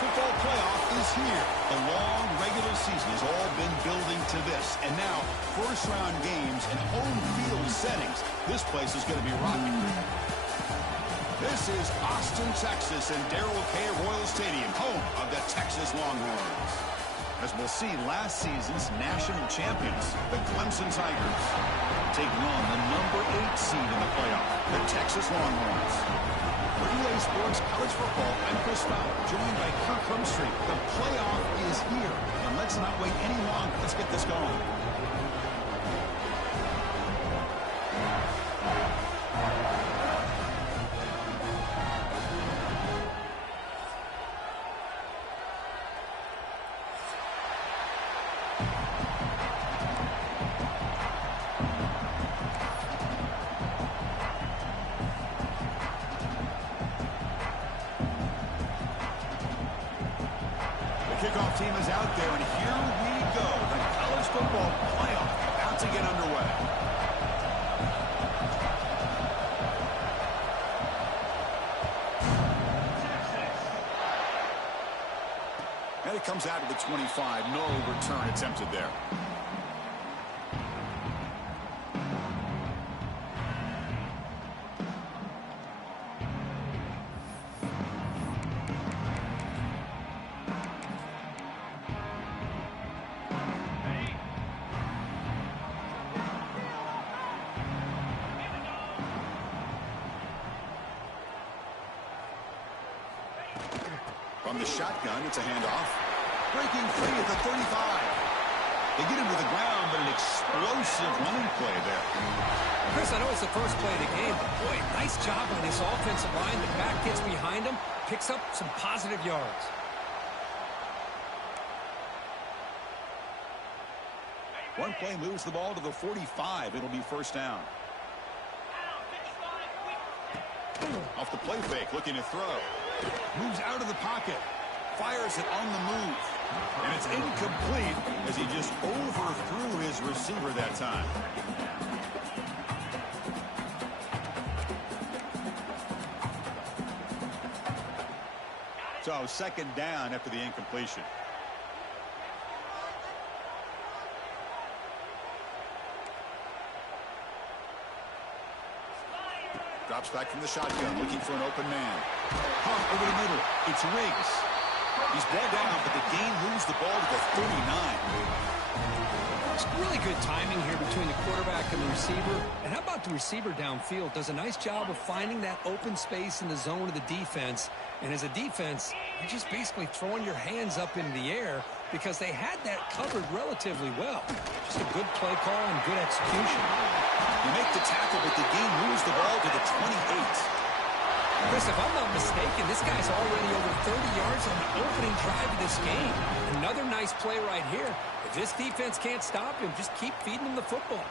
football playoff is here. The long regular season has all been building to this. And now, first-round games and home field settings. This place is going to be rocking. This is Austin, Texas, and Darrell K. Royal Stadium, home of the Texas Longhorns. As we'll see, last season's national champions, the Clemson Tigers, taking on the number 8 seed in the playoff, the Texas Longhorns. For EA Sports College Football, I'm Chris Fowler, joined by Kirk Humstreet. The playoff is here, and let's not wait any longer. Let's get this going. Kickoff team is out there, and here we go. The college football playoff about to get underway. And it comes out of the 25. No return attempted there. From the shotgun, it's a handoff. Breaking free at the 35. They get him to the ground, but an explosive running play there. Chris, I know it's the first play of the game, but boy, nice job on this offensive line. The back gets behind him, picks up some positive yards. One play moves the ball to the 45. It'll be first down. Off the play fake, looking to throw. Moves out of the pocket. Fires it on the move. And it's incomplete as he just overthrew his receiver that time. So second down after the incompletion. Drops back from the shotgun, looking for an open man. Pump over the middle. It's Riggs. He's brought down, but the gain moves the ball to the 39. It's really good timing here between the quarterback and the receiver. And how about the receiver downfield? Does a nice job of finding that open space in the zone of the defense. And as a defense, you're just basically throwing your hands up in the air because they had that covered relatively well. Just a good play call and good execution. You make the tackle, but the gain moves the ball to the 28. Chris, if I'm not mistaken, this guy's already over 30 yards on the opening drive of this game. Another nice play right here. If this defense can't stop him, just keep feeding him the football.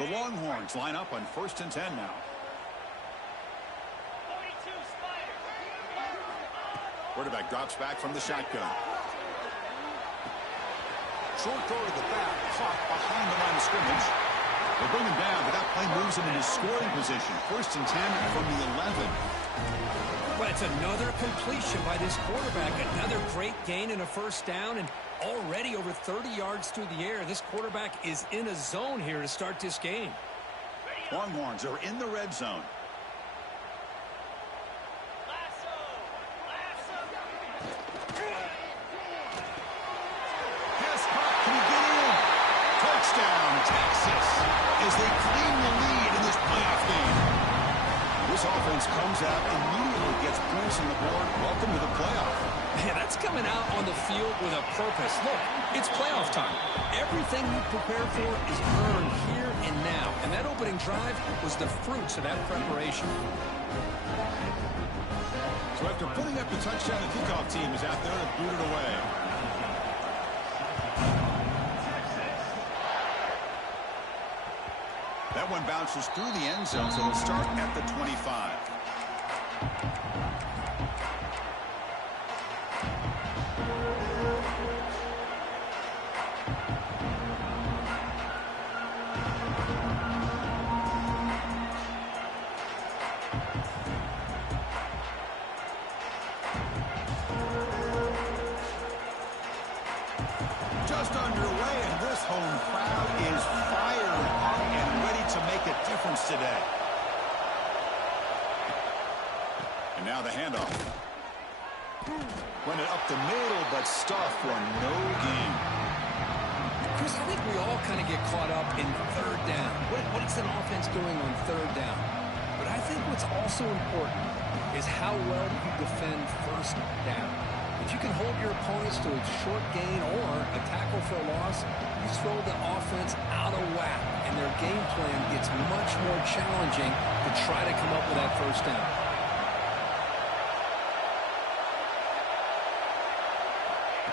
The Longhorns line up on 1st and 10 now. Quarterback drops back from the shotgun. Short throw to the back, caught behind the line of scrimmage. They bring him down, but that play moves him into scoring position. 1st and 10 from the 11. But it's another completion by this quarterback. Another great gain and a first down, and already over 30 yards through the air. This quarterback is in a zone here to start this game. Longhorns are in the red zone. Touchdown, Texas, as they claim the lead in this playoff game. This offense comes out immediately, gets points on the board. Welcome to the playoff. Yeah, that's coming out on the field with a purpose. Look, it's playoff time. Everything you prepare for is earned here and now. And that opening drive was the fruits of that preparation. So after putting up the touchdown, the kickoff team is out there to boot it away. That one bounces through the end zone, so it'll start at the 25. Now the handoff. Went it up the middle, but stuffed for no gain. Chris, I think we all kind of get caught up in third down. What's an offense doing on third down? But I think what's also important is how well you defend first down. If you can hold your opponents to a short gain or a tackle for a loss, you throw the offense out of whack, and their game plan gets much more challenging to try to come up with that first down.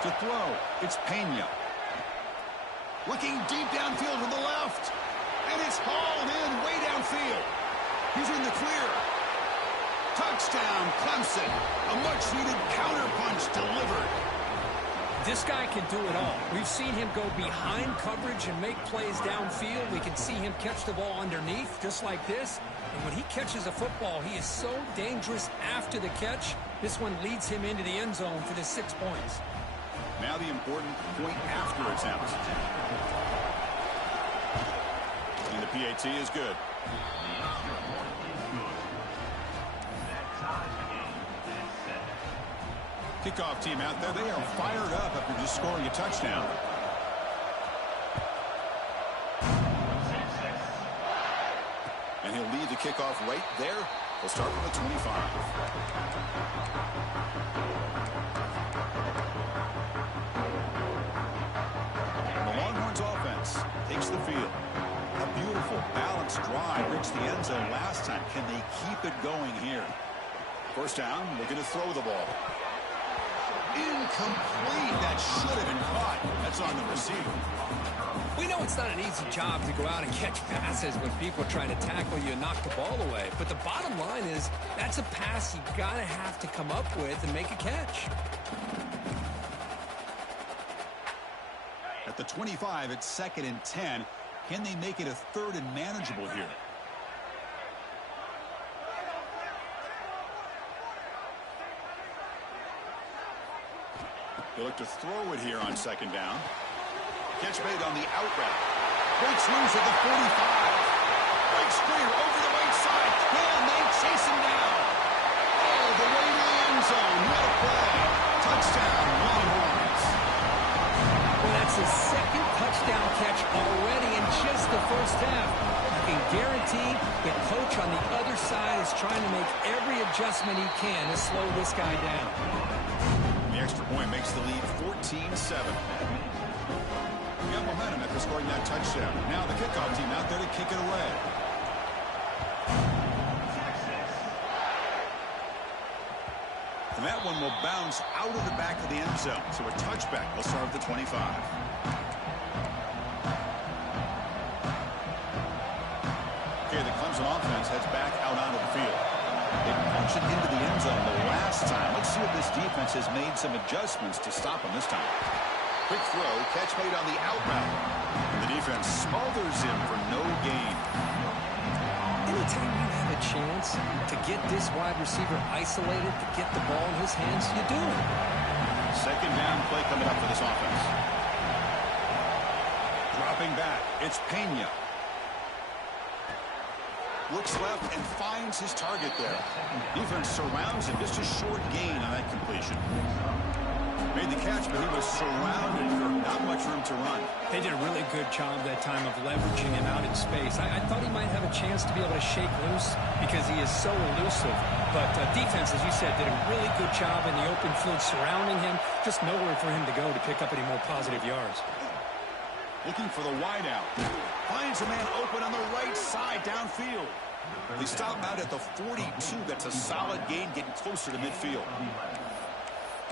To throw, it's Pena. Looking deep downfield to the left. And it's hauled in way downfield. He's in the clear. Touchdown, Clemson. A much-needed counterpunch delivered. This guy can do it all. We've seen him go behind coverage and make plays downfield. We can see him catch the ball underneath, just like this. And when he catches a football, he is so dangerous after the catch. This one leads him into the end zone for the 6 points. Now the important point after attempt. And the PAT is good. Kickoff team out there. They are fired up after just scoring a touchdown. And he'll lead the kickoff right there. He'll start from the 25. Takes the field. A beautiful balanced drive reached the end zone last time. Can they keep it going here? First down, looking to throw the ball. Incomplete. That should have been caught. That's on the receiver. We know it's not an easy job to go out and catch passes when people try to tackle you and knock the ball away. But the bottom line is that's a pass you gotta have to come up with and make a catch. At the 25, it's 2nd and 10. Can they make it a 3rd and manageable here? They look to throw it here on 2nd down. Catch made on the out route. Breaks loose at the 45. Breaks clear over the right side. Hill, and they chase him down. All the way to the end zone. What a play. Touchdown, Longhorns. Well, that's his 2nd touchdown catch already in just the first half. You can guarantee the coach on the other side is trying to make every adjustment he can to slow this guy down. The extra point makes the lead 14-7. We got momentum after scoring that touchdown. Now the kickoff team out there to kick it away. And that one will bounce out of the back of the end zone. So a touchback will start at the 25. Okay, the Clemson offense heads back out onto the field. They punched it into the end zone the last time. Let's see if this defense has made some adjustments to stop them this time. Quick throw, catch made on the out route. And the defense smothers him for no gain. Anytime you have a chance to get this wide receiver isolated, to get the ball in his hands, you do it. 2nd down play coming up for this offense. Dropping back, it's Pena. Looks left and finds his target there. Defense surrounds him. Just a short gain on that completion. Made the catch, but he was surrounded for not much room to run. They did a really good job that time of leveraging him out in space. I thought he might have a chance to be able to shake loose because he is so elusive. But defense, as you said, did a really good job in the open field surrounding him. Just nowhere for him to go to pick up any more positive yards. Looking for the wideout. Finds a man open on the right side downfield. They stop out at the 42. That's a solid gain, getting closer to midfield.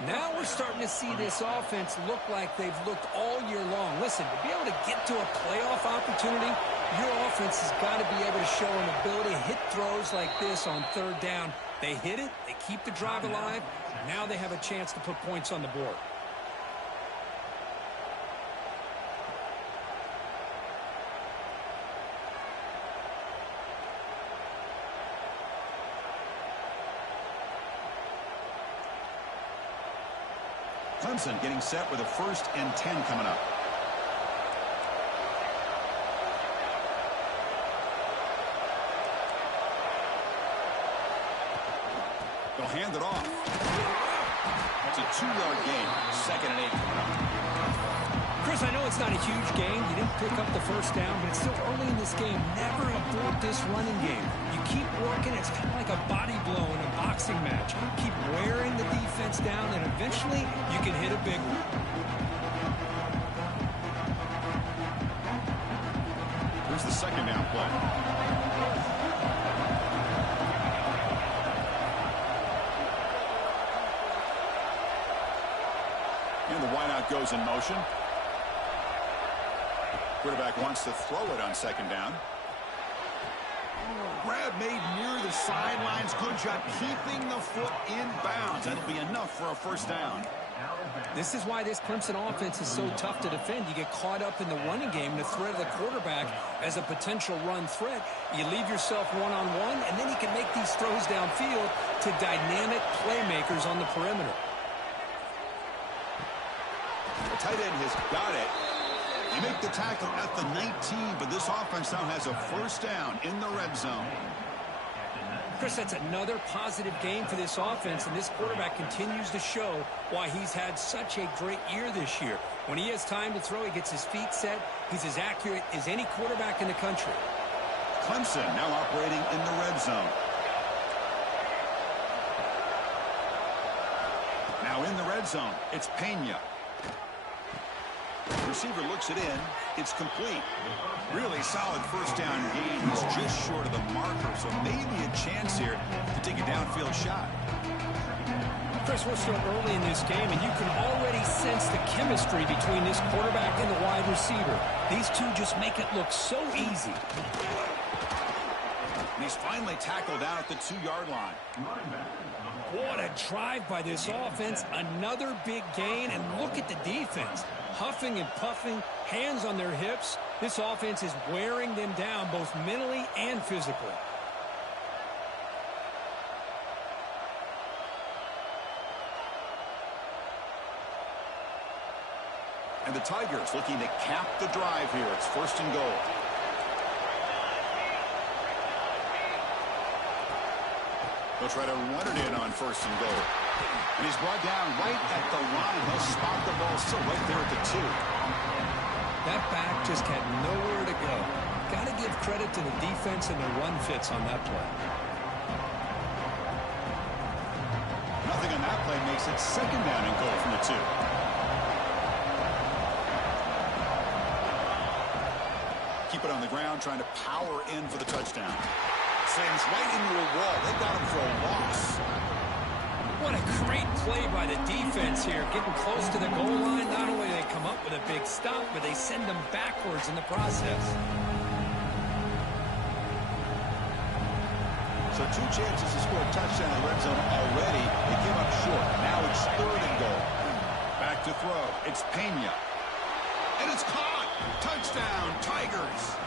Now we're starting to see this offense look like they've looked all year long. Listen, to be able to get to a playoff opportunity, your offense has got to be able to show an ability to hit throws like this on 3rd down. They hit it, they keep the drive alive, now they have a chance to put points on the board. Clemson getting set with a 1st and 10 coming up. They'll hand it off. That's a 2-yard gain. 2nd and 8 coming up. Chris, I know it's not a huge gain. You didn't pick up the first down, but it's still early in this game. Never abort this running game. You keep working. It's kind of like a body blow in a boxing match. Keep wearing the defense down, and eventually you can hit a big one. Here's the 2nd down play. And the wideout goes in motion. Quarterback wants to throw it on 2nd down. Grab made near the sidelines. Good job keeping the foot in bounds. That'll be enough for a first down. This is why this Clemson offense is so tough to defend. You get caught up in the running game, the threat of the quarterback as a potential run threat. You leave yourself one-on-one, and then you can make these throws downfield to dynamic playmakers on the perimeter. The tight end has got it. They make the tackle at the 19, but this offense now has a first down in the red zone. Chris, that's another positive game for this offense, and this quarterback continues to show why he's had such a great year this year. When he has time to throw, he gets his feet set. He's as accurate as any quarterback in the country. Clemson now operating in the red zone. Now in the red zone, it's Pena. Receiver looks it in. It's complete. Really solid first down gain. He's just short of the marker, so maybe a chance here to take a downfield shot. Chris, we're still early in this game, and you can already sense the chemistry between this quarterback and the wide receiver. These two just make it look so easy. And he's finally tackled down at the 2-yard line. What a drive by this offense. Another big gain, and look at the defense. Huffing and puffing, hands on their hips. This offense is wearing them down both mentally and physically. And the Tigers looking to cap the drive here. It's 1st and goal. They'll try to run it in on 1st and goal. And he's brought down right at the line. He'll spot the ball still right there at the 2. That back just had nowhere to go. Got to give credit to the defense and the run fits on that play. Nothing on that play makes it 2nd down and goal from the 2. Keep it on the ground, trying to power in for the touchdown. Slams right into a wall. They got him for a loss. What a great play by the defense here. Getting close to the goal line, not only do they come up with a big stop, but they send them backwards in the process. So 2 chances to score a touchdown in the red zone already. They came up short. Now it's 3rd and goal. Back to throw. It's Pena. And it's caught. Touchdown, Tigers.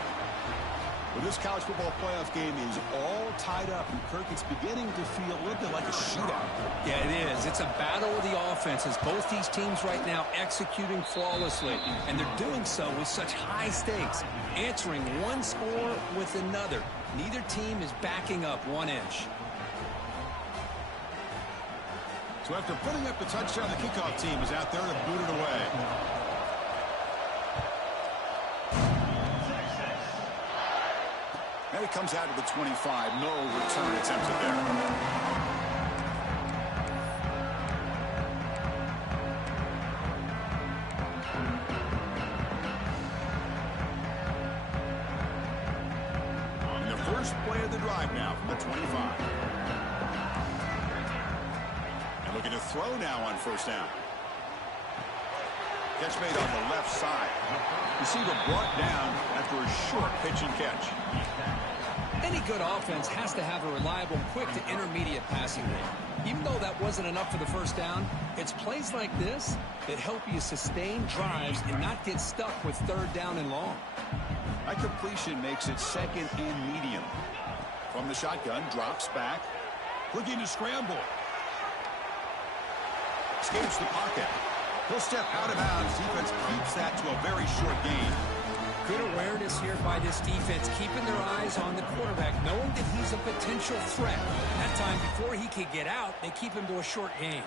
Well, this college football playoff game is all tied up, and Kirk, it's beginning to feel a little bit like a shootout. Yeah, it is. It's a battle of the offenses. Both these teams right now executing flawlessly, and they're doing so with such high stakes, answering one score with another. Neither team is backing up 1 inch. So after putting up the touchdown, the kickoff team is out there to boot it away. And it comes out to the 25. No return attempted there. And the first play of the drive now from the 25. And looking to throw now on 1st down. Catch made on the left side. Receiver brought down after a short pitch and catch. Any good offense has to have a reliable, quick to intermediate passing game. Even though that wasn't enough for the first down, it's plays like this that help you sustain drives and not get stuck with 3rd down and long. That completion makes it 2nd and medium. From the shotgun, drops back, looking to scramble. Escapes the pocket. He'll step out of bounds. Defense keeps that to a very short gain. Good awareness here by this defense, keeping their eyes on the quarterback, knowing that he's a potential threat. That time, before he could get out, they keep him to a short gain.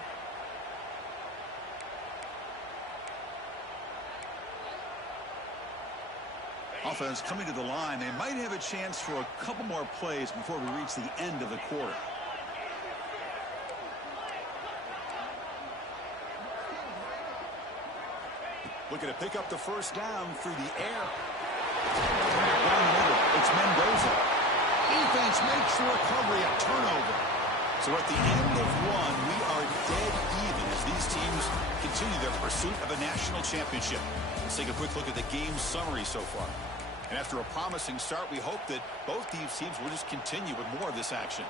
Offense coming to the line. They might have a chance for a couple more plays before we reach the end of the quarter. Looking to pick up the first down through the air. Down the middle, it's Mendoza. Defense makes the recovery, a turnover. So at the end of one, we are dead even as these teams continue their pursuit of a national championship. Let's take a quick look at the game summary so far. And after a promising start, we hope that both these teams will just continue with more of this action.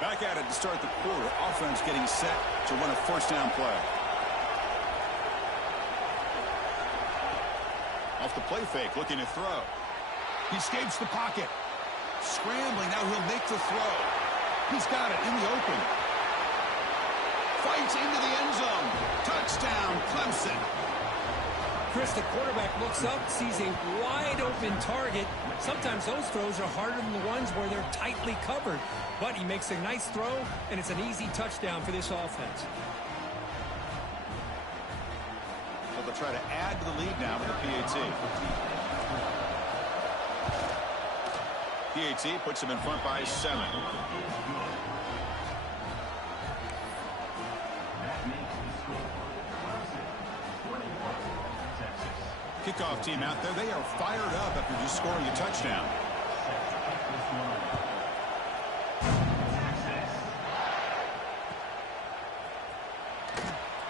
Back at it to start the quarter. Offense getting set to run a first down play. Off the play fake, looking to throw. He escapes the pocket. Scrambling, now he'll make the throw. He's got it in the open. Fights into the end zone. Touchdown, Clemson. Chris, the quarterback looks up, sees a wide-open target. Sometimes those throws are harder than the ones where they're tightly covered. But he makes a nice throw, and it's an easy touchdown for this offense. So they'll try to add to the lead now with the PAT. PAT puts him in front by 7. Kickoff team out there. They are fired up after just scoring a touchdown.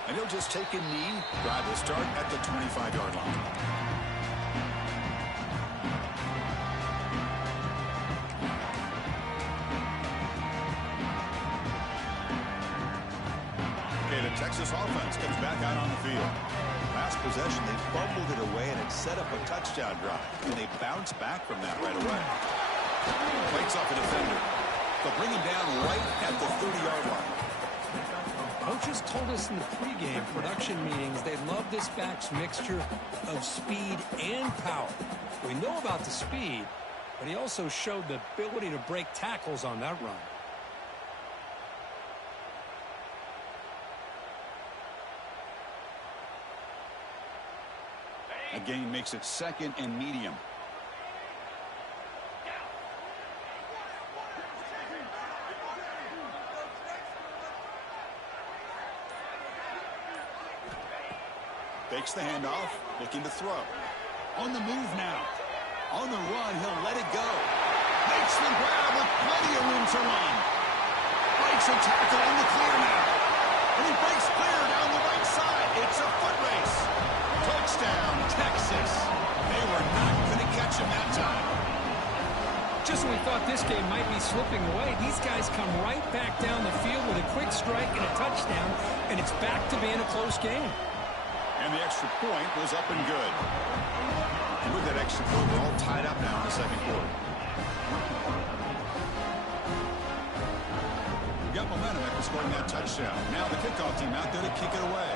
And he'll just take a knee. Drive will start at the 25-yard line. Okay, the Texas offense comes back out on the field. Last possession, they fumbled it away, and it set up a touchdown drive. And they bounce back from that right away. Fights off a defender. They'll bring him down right at the 30-yard line. Coaches told us in the pregame production meetings they love this back's mixture of speed and power. We know about the speed, but he also showed the ability to break tackles on that run. A gain makes it 2nd and medium. Fakes the handoff, looking to throw. On the move now. On the run, he'll let it go. Makes the grab with plenty of room to run. Breaks a tackle in the clear now. And he breaks clear down the right side. It's a foot race. Touchdown, Texas. They were not going to catch him that time. Just when we thought this game might be slipping away, these guys come right back down the field with a quick strike and a touchdown, and it's back to being a close game. And the extra point was up and good. And with that extra point, we're all tied up now in the second quarter. We got momentum after scoring that touchdown. Now the kickoff team out there to kick it away.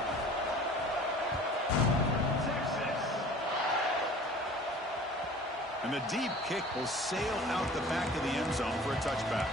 And the deep kick will sail out the back of the end zone for a touchback.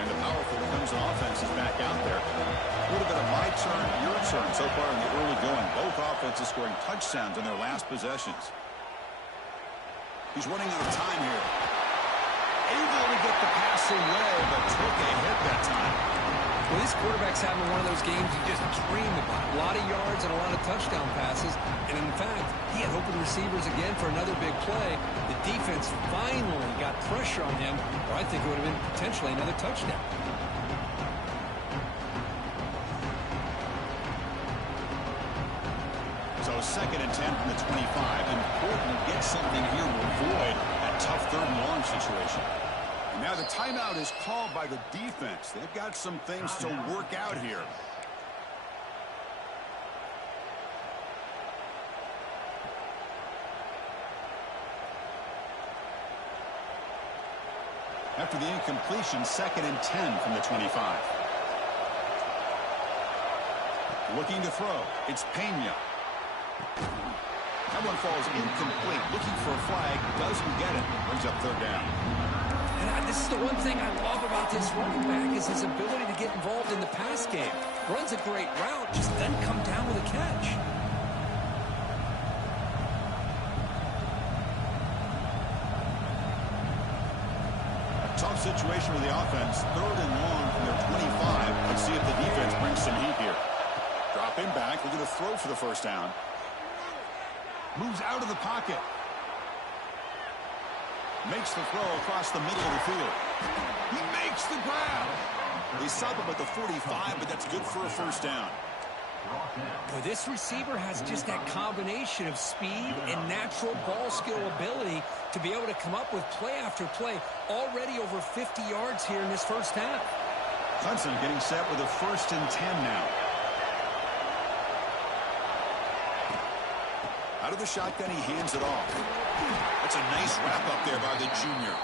And the powerful Clemson offense is back out there. A little bit of my turn, your turn so far in the early going. Both offenses scoring touchdowns on their last possessions. He's running out of time here. Able to get the pass away, but took a hit that time. Well, this quarterback's having one of those games you just dreamed about. A lot of yards and a lot of touchdown passes. And in fact, he had open receivers again for another big play. The defense finally got pressure on him, or I think it would have been potentially another touchdown. So second and 10 from the 25. Important to get something here to avoid that tough third and long situation. And now the timeout is called by the defense. They've got some things to work out here. After the incompletion, second and 10 from the 25. Looking to throw. It's Pena. That one falls incomplete. Looking for a flag. Doesn't get it. Brings up third down. And this is the one thing I love about this running back is his ability to get involved in the pass game. Runs a great route, just doesn't come down with a catch. Tough situation with the offense. Third and long from their 25. Let's see if the defense brings some heat here. Dropping back. Looking to throw for the first down. Moves out of the pocket. Makes the throw across the middle of the field. He makes the grab. They stop him at the 45, but that's good for a first down. Well, this receiver has just that combination of speed and natural ball skill ability to be able to come up with play after play. Already over 50 yards here in this first half. Clemson getting set with a first and 10 now. Out of the shotgun, he hands it off. That's a nice wrap up there by the junior.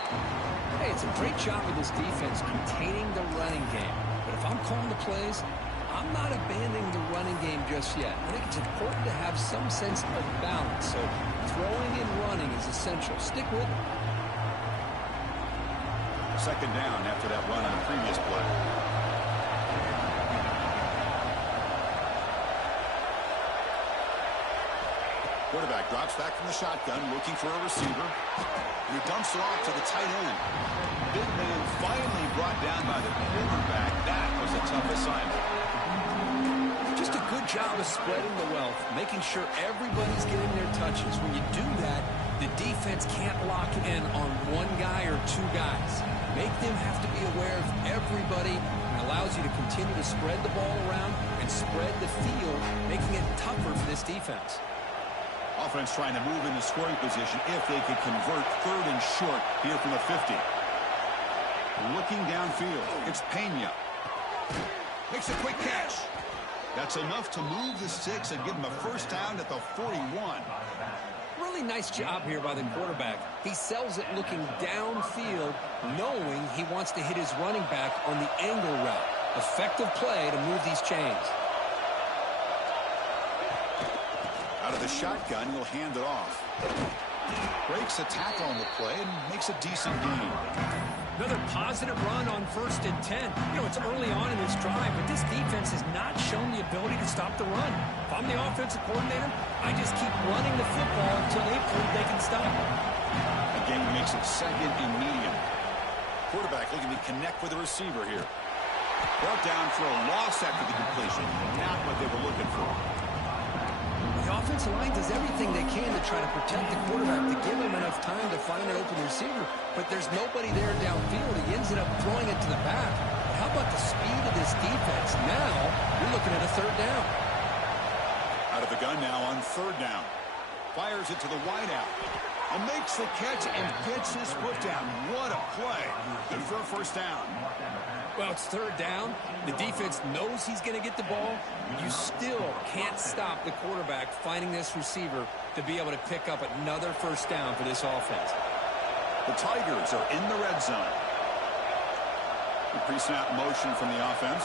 Hey, it's a great job of this defense containing the running game. But if I'm calling the plays, I'm not abandoning the running game just yet. I think it's important to have some sense of balance. So throwing and running is essential. Stick with it. Second down after that run on the previous play. Quarterback drops back from the shotgun, looking for a receiver. And he dumps it off to the tight end. Big man finally brought down by the quarterback. That was a tough assignment. Just a good job of spreading the wealth, making sure everybody's getting their touches. When you do that, the defense can't lock in on one guy or two guys. Make them have to be aware of everybody, and allows you to continue to spread the ball around and spread the field, making it tougher for this defense. Offense trying to move into scoring position if they could convert third and short here from the 50. Looking downfield, it's Pena. Makes a quick catch. That's enough to move the sticks and give him a first down at the 41. Really nice job here by the quarterback. He sells it looking downfield, knowing he wants to hit his running back on the angle route. Effective play to move these chains. Out of the shotgun, he'll hand it off. Breaks a tackle on the play and makes a decent gain. Another positive run on first and 10. You know, it's early on in this drive, but this defense has not shown the ability to stop the run. If I'm the offensive coordinator, I just keep running the football until they prove they can stop it. Again, he makes it second and medium. Quarterback looking to connect with the receiver here. Brought down for a loss after the completion. Not what they were looking for. The offensive line does everything they can to try to protect the quarterback, to give him enough time to find an open receiver, but there's nobody there downfield. He ends up throwing it to the back. But how about the speed of this defense? Now, you're looking at a third down. Out of the gun now on third down. Fires it to the wideout. And makes the catch and gets his foot down. What a play. Good for a first down. Well, it's third down. The defense knows he's going to get the ball. You still can't stop the quarterback finding this receiver to be able to pick up another first down for this offense. The Tigers are in the red zone. The pre-snap motion from the offense.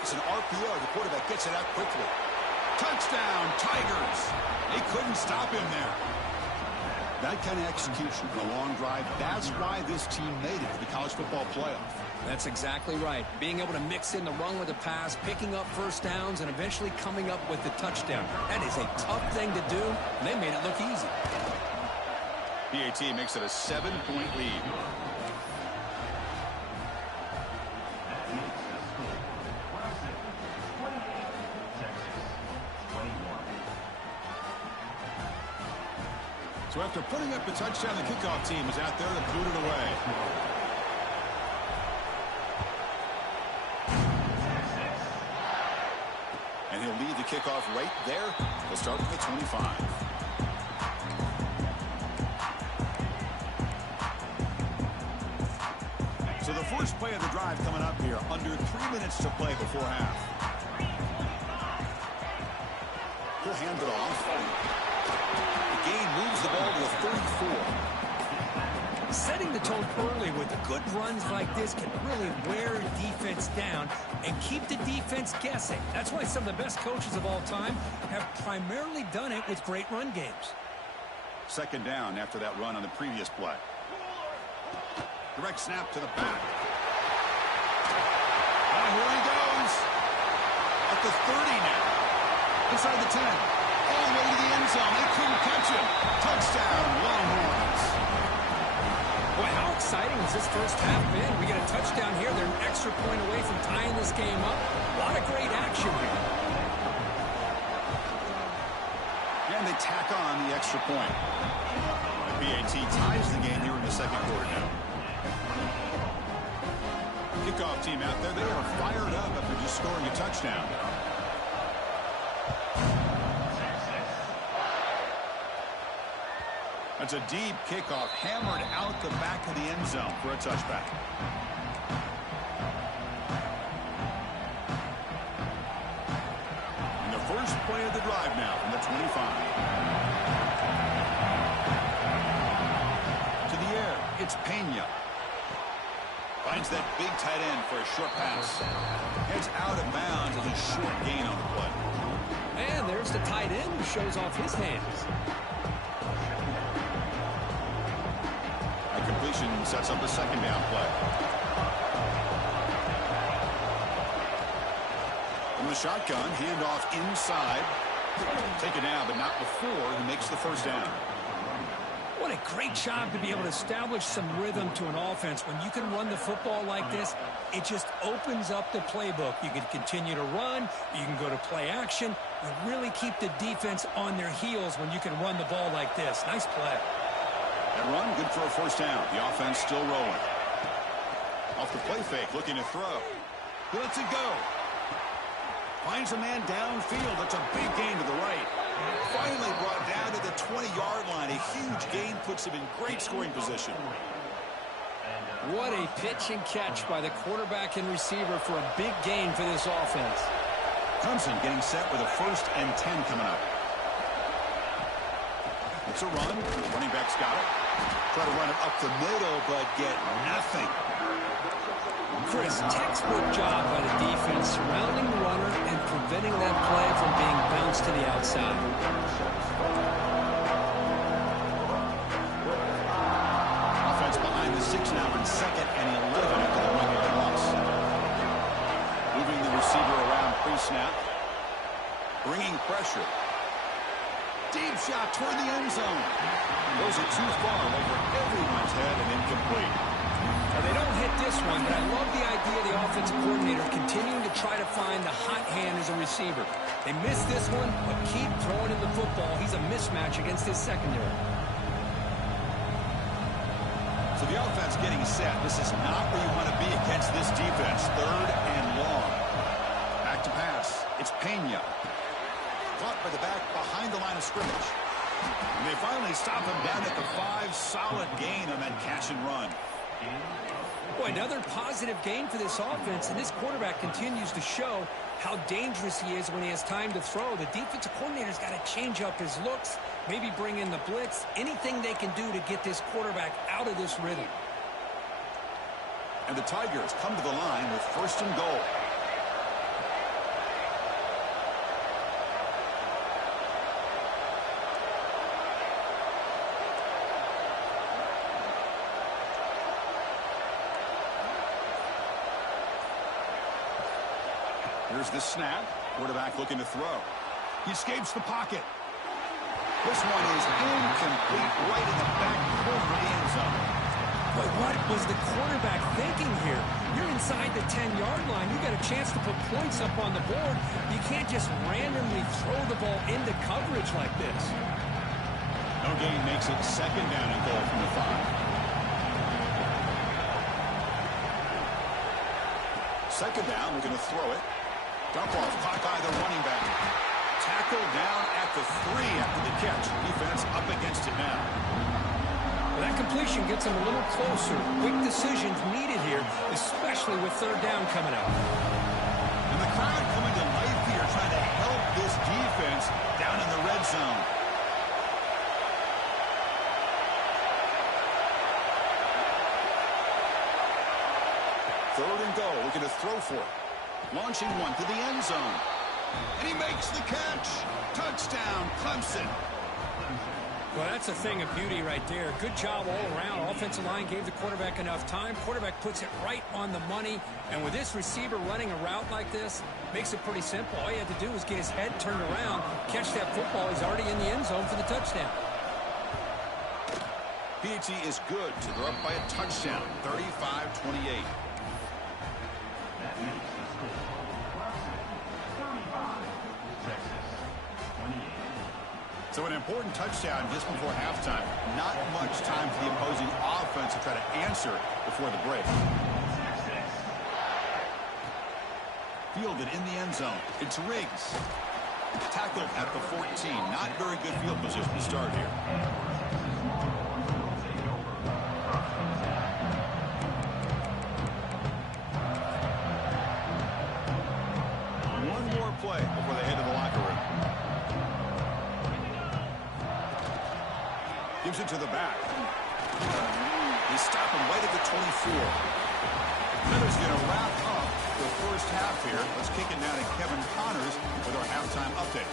It's an RPO. The quarterback gets it out quickly. Touchdown, Tigers. They couldn't stop him there. That kind of execution on a long drive, that's why this team made it to the college football playoff. That's exactly right. Being able to mix in the run with the pass, picking up first downs, and eventually coming up with the touchdown. That is a tough thing to do, and they made it look easy. PAT makes it a 7-point lead. So after putting up the touchdown, the kickoff team is out there to boot it away. And he'll lead the kickoff right there. He'll start from the 25. So the first play of the drive coming up here. Under 3 minutes to play before half. He'll hand it off. The gain moves the ball to the 34. Setting the tone early with the good runs like this can really wear defense down and keep the defense guessing. That's why some of the best coaches of all time have primarily done it with great run games. Second down after that run on the previous play. Direct snap to the back. Oh, here he goes. At the 30 now. Inside the 10. All the way to the end zone. They couldn't catch him. Touchdown, Longhorns. Boy, how exciting has this first half been? We get a touchdown here. They're an extra point away from tying this game up. A lot of great action here. And they tack on the extra point. The BAT ties the game here in the second quarter now. Kickoff team out there. They are fired up after just scoring a touchdown. That's a deep kickoff, hammered out the back of the end zone for a touchback. And the first play of the drive now from the 25. To the air, it's Pena. Finds that big tight end for a short pass. Heads out of bounds as a short gain on the play. And there's the tight end who shows off his hands. Completion sets up a second down play. From the shotgun, handoff inside. Take it down, but not before he makes the first down. What a great job to be able to establish some rhythm to an offense. When you can run the football like this, it just opens up the playbook. You can continue to run. You can go to play action. You really keep the defense on their heels when you can run the ball like this. Nice play. That run, good for a first down. The offense still rolling. Off the play fake, looking to throw. He lets it go. Finds a man downfield. That's a big gain to the right. Finally brought down to the 20-yard line. A huge gain puts him in great scoring position. What a pitch and catch by the quarterback and receiver for a big gain for this offense. Clemson getting set with a 1st and 10 coming up. It's a run. Running back's got it. Try to run it up the middle, but get nothing. Chris, textbook job by the defense surrounding the runner and preventing that play from being bounced to the outside. Offense behind the 6 now on 2nd and 11 after the 1-yard loss. Moving the receiver around pre-snap. Bringing pressure. Deep shot toward the end zone. Goes it too far over everyone's head and incomplete. Now, they don't hit this one, but I love the idea of the offensive coordinator continuing to try to find the hot hand as a receiver. They missed this one, but keep throwing him the football. He's a mismatch against his secondary. So the offense getting set. This is not where you want to be against this defense. 3rd and long. Back to pass. It's Pena. Caught by the back behind the line of scrimmage. And they finally stop him down at the 5. Solid gain on that catch and run. Boy, another positive gain for this offense, and this quarterback continues to show how dangerous he is when he has time to throw. The defensive coordinator's got to change up his looks, maybe bring in the blitz, anything they can do to get this quarterback out of this rhythm. And the Tigers come to the line with 1st and goal. Here's the snap. Quarterback looking to throw. He escapes the pocket. This one is incomplete right in the back corner of the end zone. Boy, what was the quarterback thinking here? You're inside the 10-yard line. You got a chance to put points up on the board. You can't just randomly throw the ball into coverage like this. No gain makes it 2nd down and goal from the 5. 2nd down, we're going to throw it. Dump off caught by the running back. Tackle down at the 3 after the catch. Defense up against it now. Well, that completion gets them a little closer. Quick decisions needed here, especially with third down coming up. And the crowd coming to life here, trying to help this defense down in the red zone. Third and goal, looking to throw for it. Launching one to the end zone. And he makes the catch. Touchdown, Clemson. Well, that's a thing of beauty right there. Good job all around. Offensive line gave the quarterback enough time. Quarterback puts it right on the money. And with this receiver running a route like this, makes it pretty simple. All he had to do was get his head turned around, catch that football. He's already in the end zone for the touchdown. PAT is good, so they're up by a touchdown, 35-28. So an important touchdown just before halftime. Not much time for the opposing offense to try to answer before the break. Fielded in the end zone. It's Riggs. Tackled at the 14. Not very good field position to start here. One more play before they head to the locker room. Gives it to the back. They stop him right at the 24. That is going to wrap up the first half here. Let's kick it now to Kevin Connors with our halftime update.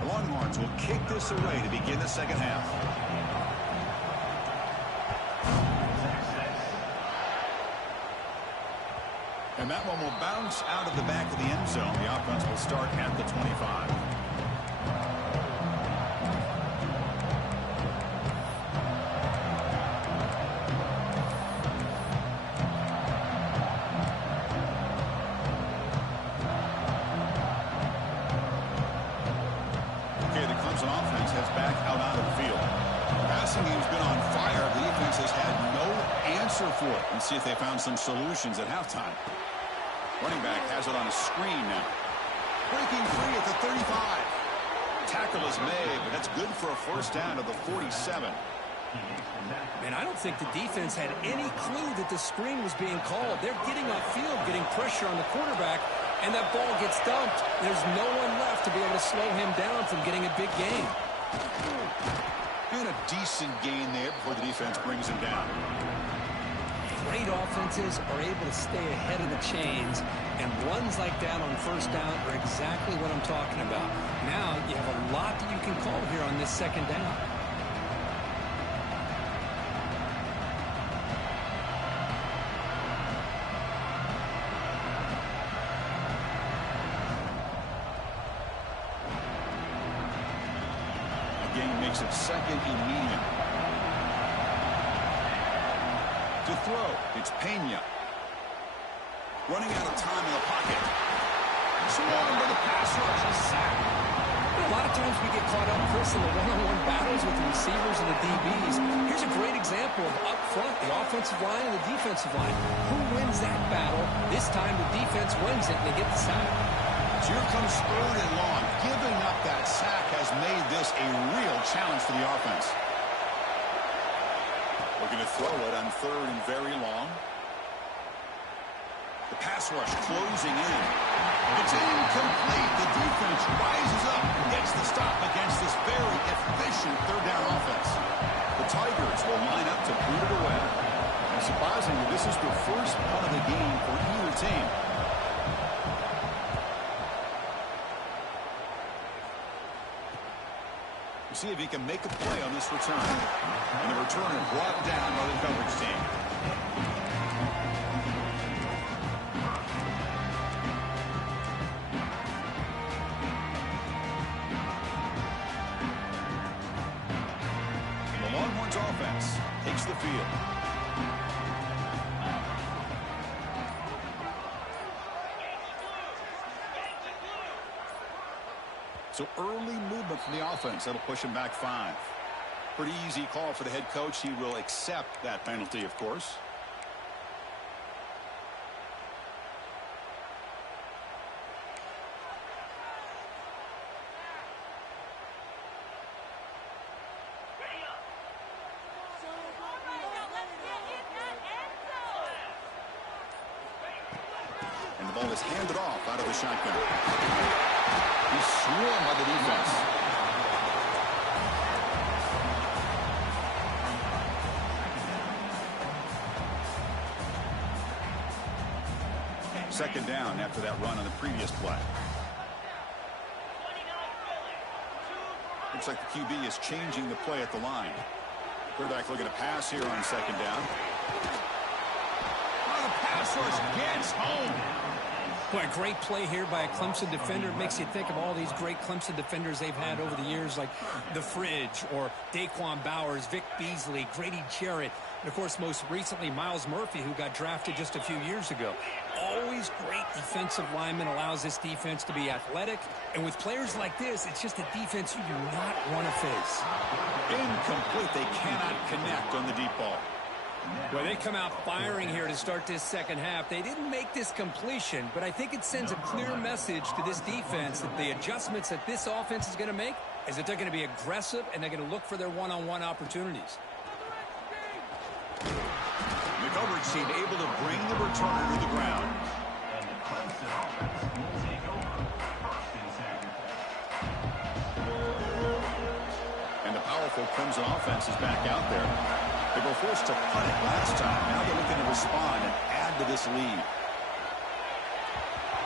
The Longhorns will kick this away to begin the second half. And that one will bounce out of the back of the end zone. The offense will start at the 25. Okay, the Clemson offense heads back out onto the field. The passing game's been on fire. The defense has had no answer for it. Let's see if they found some solutions at halftime. Running back has it on a screen now. Breaking free at the 35. Tackle is made, but that's good for a first down to the 47. And I don't think the defense had any clue that the screen was being called. They're getting upfield, getting pressure on the quarterback, and that ball gets dumped. There's no one left to be able to slow him down from getting a big gain. And a decent gain there before the defense brings him down. Great offenses are able to stay ahead of the chains, and runs like that on first down are exactly what I'm talking about. Now you have a lot that you can call here on this second down. Again, makes it second and medium. To throw, it's Pena. Running out of time in the pocket. Swung by the pass rush, a sack. A lot of times we get caught up, Chris, in the one-on-one battles with the receivers and the DBs. Here's a great example of up front, the offensive line and the defensive line. Who wins that battle? This time the defense wins it and they get the sack. So here comes third and long. Giving up that sack has made this a real challenge for the offense. Looking to throw it on third and very long. The pass rush closing in. It's incomplete. The defense rises up and gets the stop against this very efficient third down offense. The Tigers will line up to boot it away. And surprisingly, this is the first punt of the game for either team. See if he can make a play on this return. And the returner brought down by the coverage team. The Longhorns offense takes the field. So early movement from the offense. That'll push him back 5. Pretty easy call for the head coach. He will accept that penalty, of course. And the ball is handed off out of the shotgun. He's swarmed by the defense. Second down after that run on the previous play. Looks like the QB is changing the play at the line. Quarterback looking to pass here on second down. Oh, the pass rush gets home. Boy, a great play here by a Clemson defender. It makes you think of all these great Clemson defenders they've had over the years, like The Fridge or Daquan Bowers, Vic Beasley, Grady Jarrett, and, of course, most recently, Miles Murphy, who got drafted just a few years ago. Always great defensive lineman, allows this defense to be athletic. And with players like this, it's just a defense you do not want to face. Incomplete. They cannot connect on the deep ball. Well, they come out firing here to start this second half. They didn't make this completion, but I think it sends a clear message to this defense that the adjustments that this offense is going to make is that they're going to be aggressive and they're going to look for their one-on-one opportunities. The coverage team able to bring the returner to the ground. And the powerful Clemson offense is back out there. They were forced to punt it last time. Now they're looking to respond and add to this lead.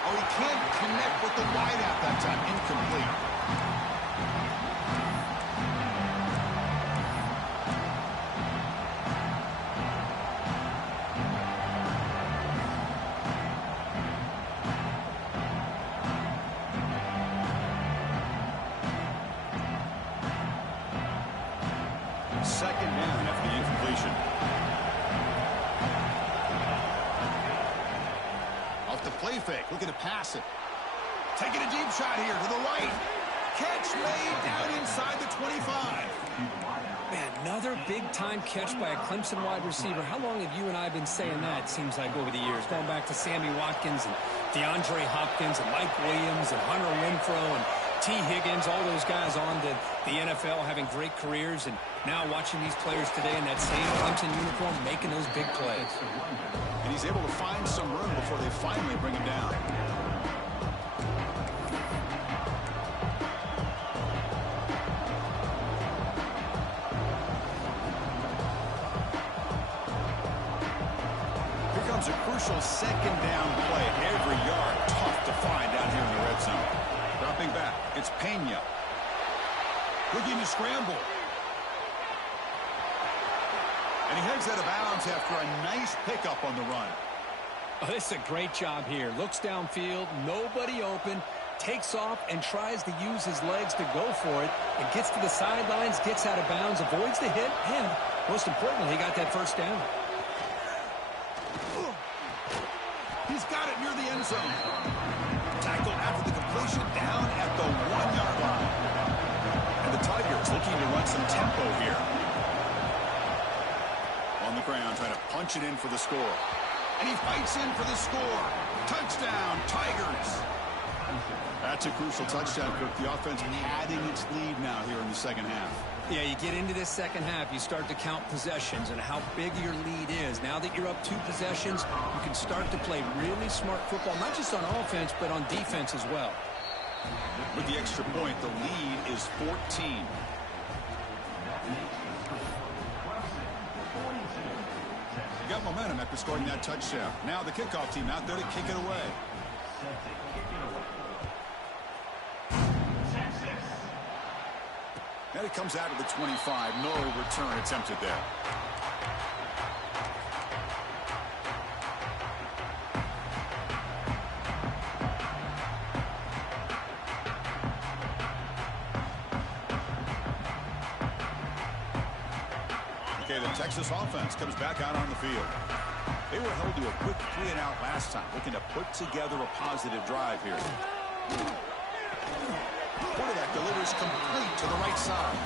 Oh, he can't connect with the wideout that time. Incomplete. Second down after the incompletion. Off the play fake, looking to pass it. Taking a deep shot here to the right. Catch made down inside the 25. Man, another big-time catch by a Clemson wide receiver. How long have you and I been saying that, seems like, over the years? Going back to Sammy Watkins and DeAndre Hopkins and Mike Williams and Hunter Renfrow and T. Higgins, all those guys on to the NFL having great careers, and now watching these players today in that same Clemson uniform making those big plays. And he's able to find some room before they finally bring him down. Here comes a crucial second down play. Every yard tough to find down here in the red zone. Dropping back, it's Pena. Looking to scramble. And he heads out of bounds after a nice pickup on the run. Oh, this is a great job here. Looks downfield, nobody open, takes off and tries to use his legs to go for it. And gets to the sidelines, gets out of bounds, avoids the hit, and most importantly, he got that first down. He's got it near the end zone. Tackled after the completion down at the 1-yard line. And the Tigers looking to run some tempo here. On the ground, trying to punch it in for the score. And he fights in for the score. Touchdown, Tigers. That's a crucial touchdown, Kirk. The offense padding its lead now here in the second half. Yeah, you get into this second half, you start to count possessions and how big your lead is. Now that you're up 2 possessions, you can start to play really smart football, not just on offense, but on defense as well. With the extra point, the lead is 14. Got momentum after scoring that touchdown. Now the kickoff team out there to kick it away. And it comes out of the 25. No return attempted there. Okay, the Texas offense comes back out on the field. They were held to a quick 3-and-out last time, looking to put together a positive drive here. Quarterback delivers complete to the right side.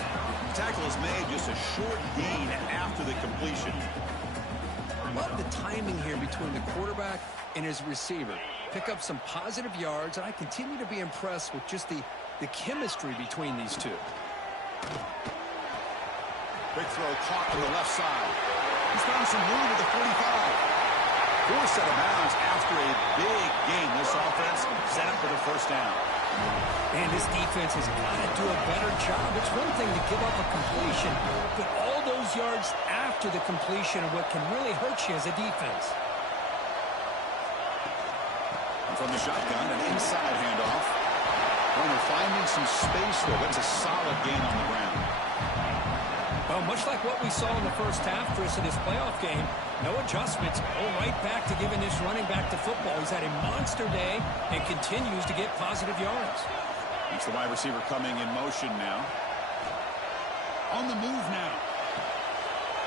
Tackle is made, just a short gain after the completion. Love the timing here between the quarterback and his receiver. Pick up some positive yards, and I continue to be impressed with just the chemistry between these two. Quick throw caught on the left side. He's found some room at the 45. Forced out of bounds after a big gain. This offense set up for the first down. And this defense has got to do a better job. It's one thing to give up a completion, but all those yards after the completion are what can really hurt you as a defense. And from the shotgun, an inside handoff. Runner finding some space, though. That's a solid gain on the ground. Well, much like what we saw in the first half, Chris, in this playoff game, no adjustments. Go right back to giving this running back to football. He's had a monster day and continues to get positive yards. It's the wide receiver coming in motion now. On the move now.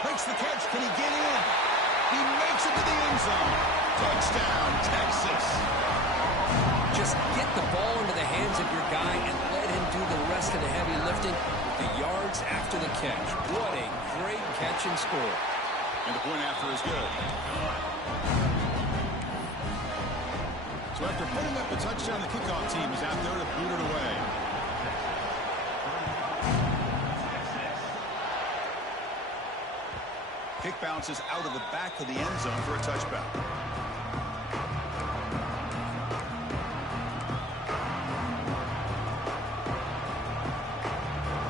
Makes the catch. Can he get in? He makes it to the end zone. Touchdown, Texas. Just get the ball into the hands of your guy and let him do the rest of the heavy lifting. The yards after the catch. What a great catch and score. And the point after is good. So after putting up a touchdown, the kickoff team is out there to boot it away. Kick bounces out of the back of the end zone for a touchback.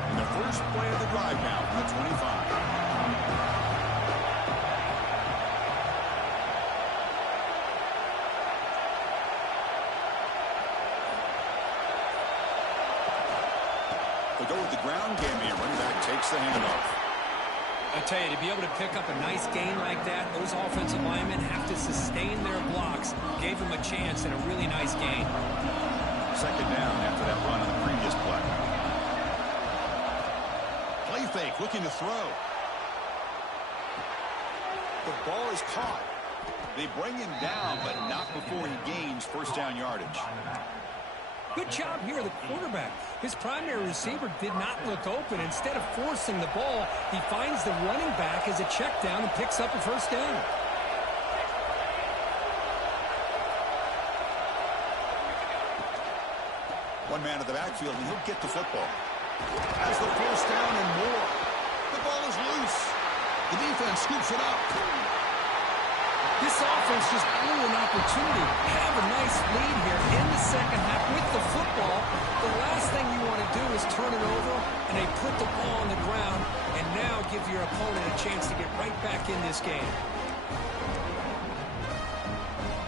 And the first play of the drive now from the 25. They go with the ground game here. Running back takes the handoff. I tell you, to be able to pick up a nice gain like that, those offensive linemen have to sustain their blocks. Gave them a chance and a really nice gain. Second down after that run on the previous play. Play fake, looking to throw. The ball is caught. They bring him down, but not before he gains first down yardage. Good job here, the quarterback. His primary receiver did not look open. Instead of forcing the ball, he finds the running back as a check down and picks up a first down. One man at the backfield, and he'll get the football. Has the first down and more. The ball is loose. The defense scoops it up. This offense just blew an opportunity. Have a nice lead here in the second half with the football. The last thing you want to do is turn it over, and they put the ball on the ground, and now give your opponent a chance to get right back in this game.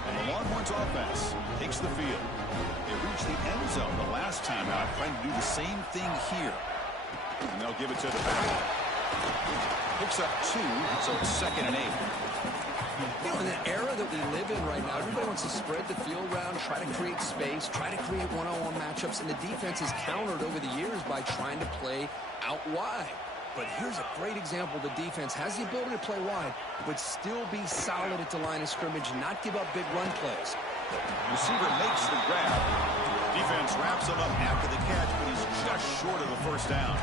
And the Longhorns offense takes the field. They reached the end zone the last time out, trying to do the same thing here. And they'll give it to the back. Picks up 2, so it's 2nd and 8. You know, in the era that we live in right now, everybody wants to spread the field around, try to create space, try to create one-on-one matchups, and the defense is countered over the years by trying to play out wide. But here's a great example. The defense has the ability to play wide, but still be solid at the line of scrimmage and not give up big run plays. Receiver makes the grab. Defense wraps him up after the catch, but he's just short of the first down.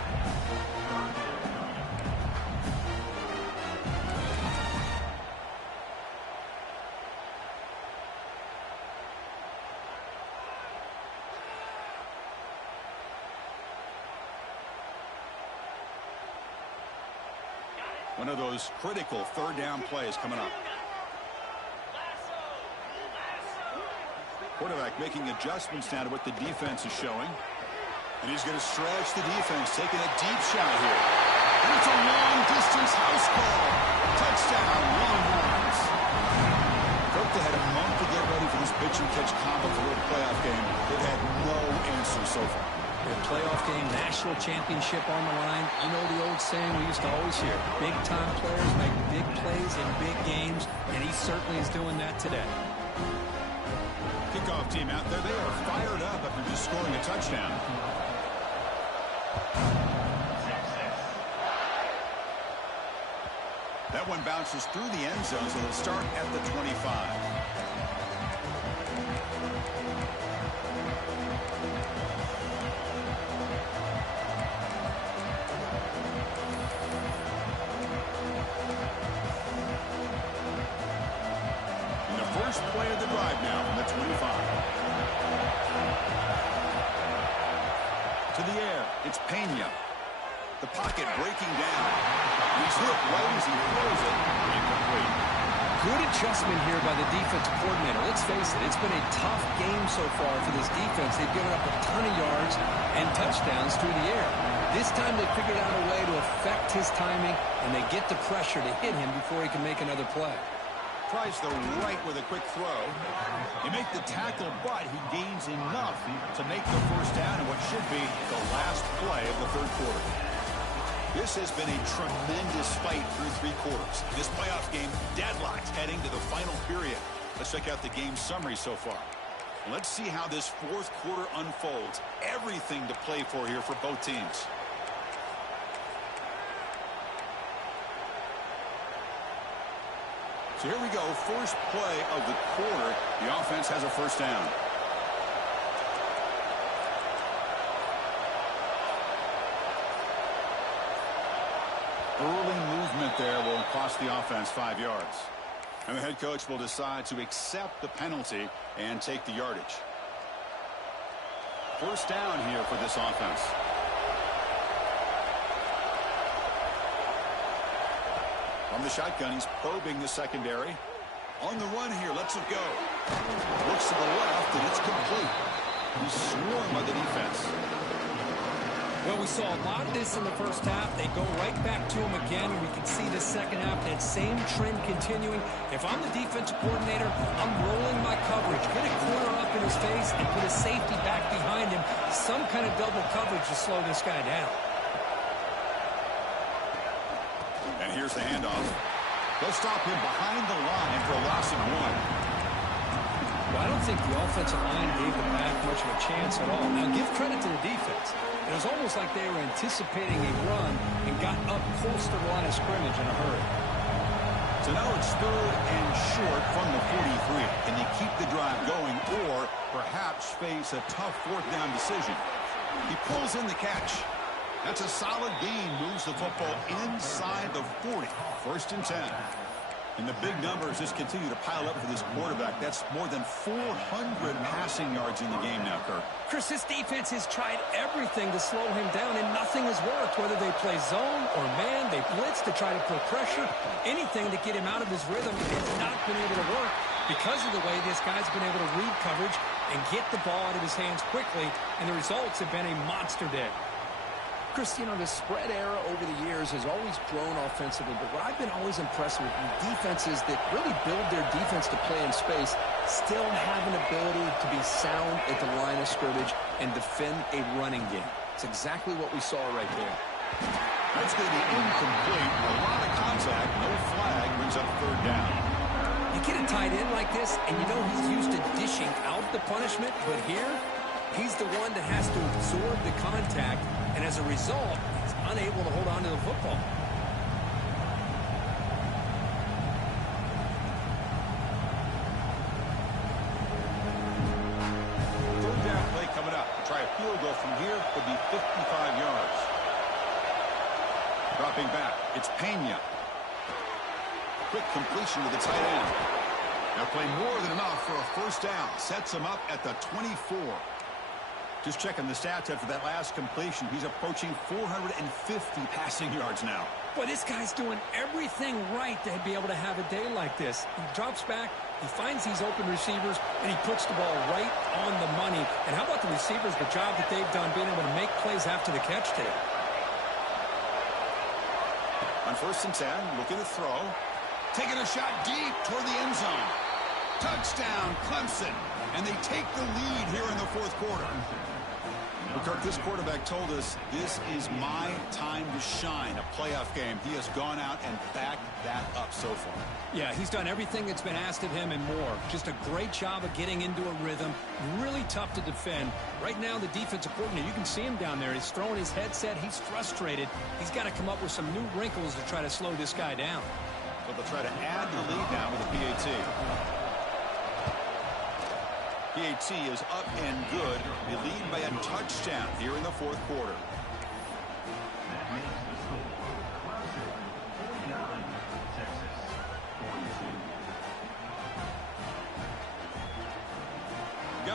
One of those critical third down plays coming up. Quarterback making adjustments now to what the defense is showing. And he's going to stretch the defense, taking a deep shot here. And it's a long-distance house call. Touchdown, Longhorns. Folks had a month to get ready for this pitch-and-catch combo for the playoff game. They've had no answer so far. A playoff game, national championship on the line. You know the old saying we used to always hear. Big-time players make big plays in big games, and he certainly is doing that today. Kickoff team out there. They are fired up after just scoring a touchdown. That one bounces through the end zone, so they'll start at the 25. First play of the drive now from the 25. To the air, it's Pena. The pocket breaking down. He's hit right as he throws it. Incomplete. Good adjustment here by the defensive coordinator. Let's face it, it's been a tough game so far for this defense. They've given up a ton of yards and touchdowns through the air. This time they figured out a way to affect his timing, and they get the pressure to hit him before he can make another play. Tries the right with a quick throw. He makes the tackle, but he gains enough to make the first down in what should be the last play of the third quarter. This has been a tremendous fight through three quarters. This playoff game deadlocked heading to the final period. Let's check out the game summary so far. Let's see how this fourth quarter unfolds. Everything to play for here for both teams. So here we go. First play of the quarter. The offense has a first down. Early movement there will cost the offense 5 yards. And the head coach will decide to accept the penalty and take the yardage. First down here for this offense. From the shotgun, he's probing the secondary. On the run here, lets it go. Looks to the left, and it's complete. He's swarmed by the defense. Well, we saw a lot of this in the first half. They go right back to him again, and we can see the second half, that same trend continuing. If I'm the defensive coordinator, I'm rolling my coverage. Get a corner up in his face and put a safety back behind him. Some kind of double coverage to slow this guy down. And here's the handoff. They'll stop him behind the line for a loss of 1. Well, I don't think the offensive line gave the back much of a chance at all. Now, give credit to the defense. It was almost like they were anticipating a run and got up close to the line of scrimmage in a hurry. So now it's 3rd and short from the 43. Can they keep the drive going or perhaps face a tough 4th down decision? He pulls in the catch. That's a solid gain. Moves the football inside the 40. 1st and 10. And the big numbers just continue to pile up for this quarterback. That's more than 400 passing yards in the game now, Kirk. Chris, this defense has tried everything to slow him down, and nothing has worked. Whether they play zone or man, they blitz to try to put pressure. Anything to get him out of his rhythm has not been able to work because of the way this guy's been able to read coverage and get the ball out of his hands quickly, and the results have been a monster day. Chris, you know, the spread era over the years has always grown offensively, but what I've been always impressed with defenses that really build their defense to play in space still have an ability to be sound at the line of scrimmage and defend a running game. It's exactly what we saw right there. That's going to be incomplete. A lot of contact. No flag. Brings up 3rd down. You get a tight end like this, and you know he's used to dishing out the punishment, but here, he's the one that has to absorb the contact, and as a result, he's unable to hold on to the football. Third down play coming up. Try a field goal from here. Could be 55 yards. Dropping back. It's Pena. Quick completion to the tight end. They'll play more than enough for a first down. Sets him up at the 24. Just checking the stats after that last completion. He's approaching 450 passing yards now. Boy, this guy's doing everything right to be able to have a day like this. He drops back, he finds these open receivers, and he puts the ball right on the money. And how about the receivers, the job that they've done being able to make plays after the catch today? On 1st and 10, looking to throw. Taking a shot deep toward the end zone. Touchdown, Clemson. And they take the lead here in the 4th quarter. Well, Kirk, this quarterback told us this is my time to shine, a playoff game. He has gone out and backed that up so far. Yeah, he's done everything that's been asked of him and more. Just a great job of getting into a rhythm. Really tough to defend. Right now, the defensive coordinator, you can see him down there. He's throwing his headset. He's frustrated. He's got to come up with some new wrinkles to try to slow this guy down. So they'll try to add the lead now with a PAT. PAT is up and good. They lead by a touchdown here in the 4th quarter.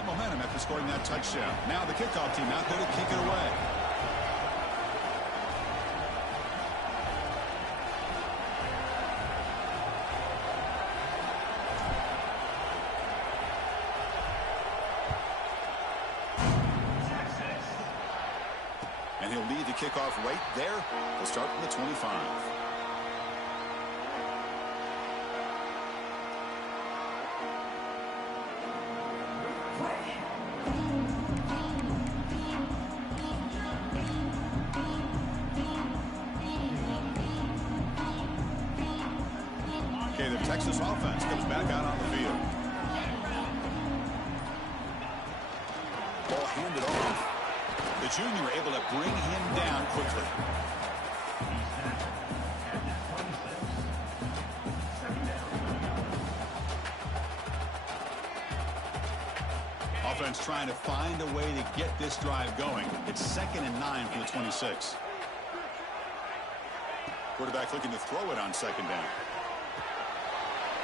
got momentum after scoring that touchdown. Now the kickoff team out there to kick it away. And he'll lead the kickoff right there. He'll start from the 25. Okay, the Texas offense comes back out on the field. Ball handed off. The junior able to bring him down quickly. Offense trying to find a way to get this drive going. It's 2nd and 9 from the 26. Quarterback looking to throw it on 2nd down.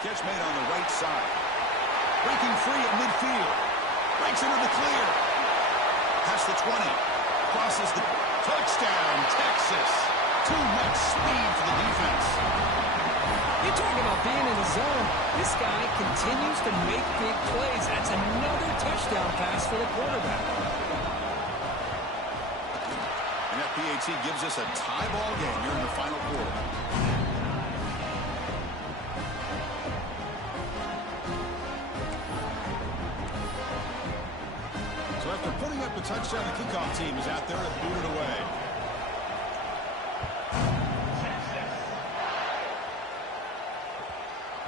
Catch made on the right side. Breaking free at midfield. Breaks into the clear. Past the 20. Crosses the touchdown, Texas. Too much speed for the defense. You're talking about being in the zone. This guy continues to make big plays. That's another touchdown pass for the quarterback. And that PAT gives us a tie ball game here in the final quarter. So after putting up the touchdown, the kickoff team is out there to boot it away.